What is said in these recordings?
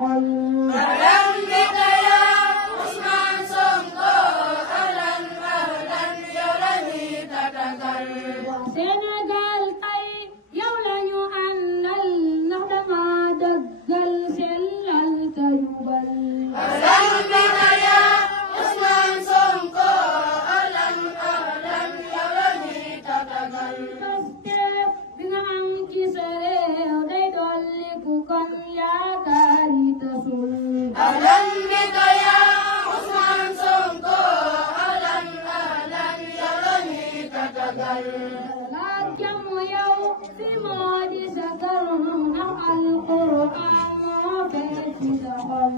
xol. ahlan bika ya Ousmane Sonko ahlan ahlan yow la ñuy tatagal. Sénégal tey yow la ñu àndal ndax danga dëggal sellal te jubal. ahlan bika ya Ousmane Sonko ahlan ahlan yow la ñuy tatagal. Pastef bi nga am ci sa réew day dolliku kon yaakaar yi tasul. ahlan bika ya Ousmane Sonko ahlan ahlan yow la ñuy tatagal. laaj jàmm yow fi moo di sa kër ndax alquran moo fees ci sa xol.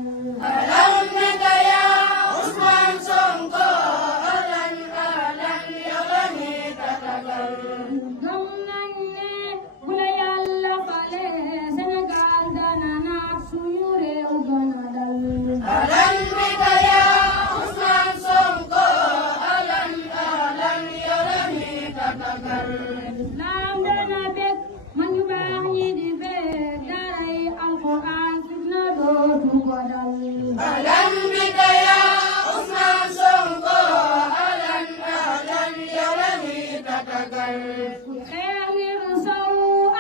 ahlan bika ya Ousmane Sonko ahlan ahlan yow la ñuy tatagal. gëm nañ ne bu la yàlla fale Sénégal dana naat suñu réew gën a dal. ahlan bika ya Ousmane Sonko ahlan ahlan yow la ñuy tatagal. Islam dana bég ma ñu baax ñi di fee daray alquran fitna dootu ko dal. ahlan bika ya Ousmane Sonko ahlan ahlan yow la ñuy tatagal. kuy xeex ngir saw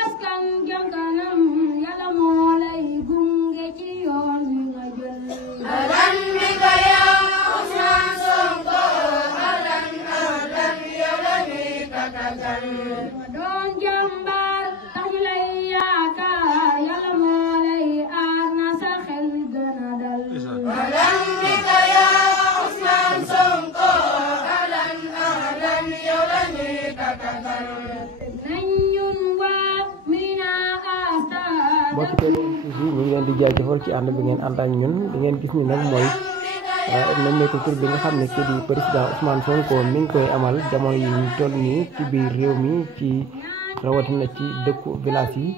askan jëm kanam yàlla moo lay gunge ci yoon wi nga jël. ahlan bika ya Ousmane Sonko ahlan ahlan yow la ñuy tatagal. ma doon jàmbaar tax ñu lay yaakaar yàlla moo lay aar na sa xel gën a dal. ahlan bika ya Ousmane Sonko ahlan ahlan yow la ñuy tatagal. nañ ñun waa Médina Asta. mbokki télévision yi ñu ngi leen di jaajëfal ci ànd bi ngeen ànd ak ñun li ngeen gis ni nag mooy nemmeeku tur bi nga xam ne kii di président Ousmane Sonko mi ngi koy amal jamono yi ñu toll nii ci biir réew mi ci rawatina ci dëkku village yi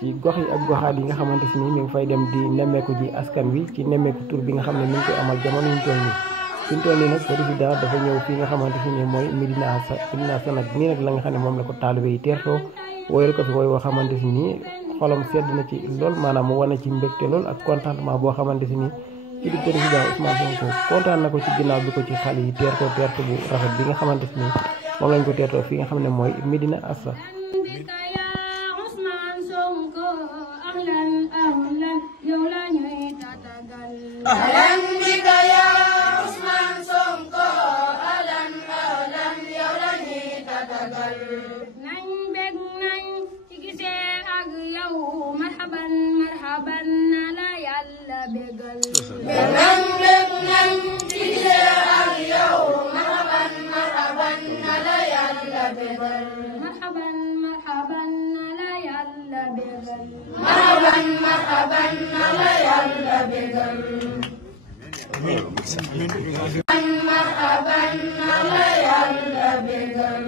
ci gox yi ak goxaat yi nga xamante si ni mi ngi fay dem di nemmeeku ji askan wi ci nemmeeku tur bi nga xam ne mi ngi koy amal jamono yi ñu toll nii. fi ñu toll nii nag président dafa ñëw fii nga xamante si ni mooy Médina Sa nag nii nag la nga xam ne moom la ko taalibe yi teertoo woyal ko fi woy woo xamante si ni xolam sedd na ci lool maanaam mu wane ci mbégte lool ak contentement boo xamante si ni ci di président Ousmane Sonko kontaan na ko ci ginnaaw bi ko ci xale yi teertoo teertu bu rafet bi nga xamante si ni moom lañ ko teertoo fi nga xam ne mooy Médina Sa. bika ya Ousmane Sonko ahlan ahlan yow la ñuy tatagal. ahlan bika ya Ousmane Sonko ahlan ahlan yow la ñuy tatagal. nañ bég nañ ci gisee ak yow marhaban marhaban na la yàlla bégal. ahlan bég nañ ci gisee ak yow marhaban marhaban na la yàlla bégal. marhaban marhaban na la yàlla bégal. marhaban marhaban na la yàlla bégal. marhaban na la yàlla bégal.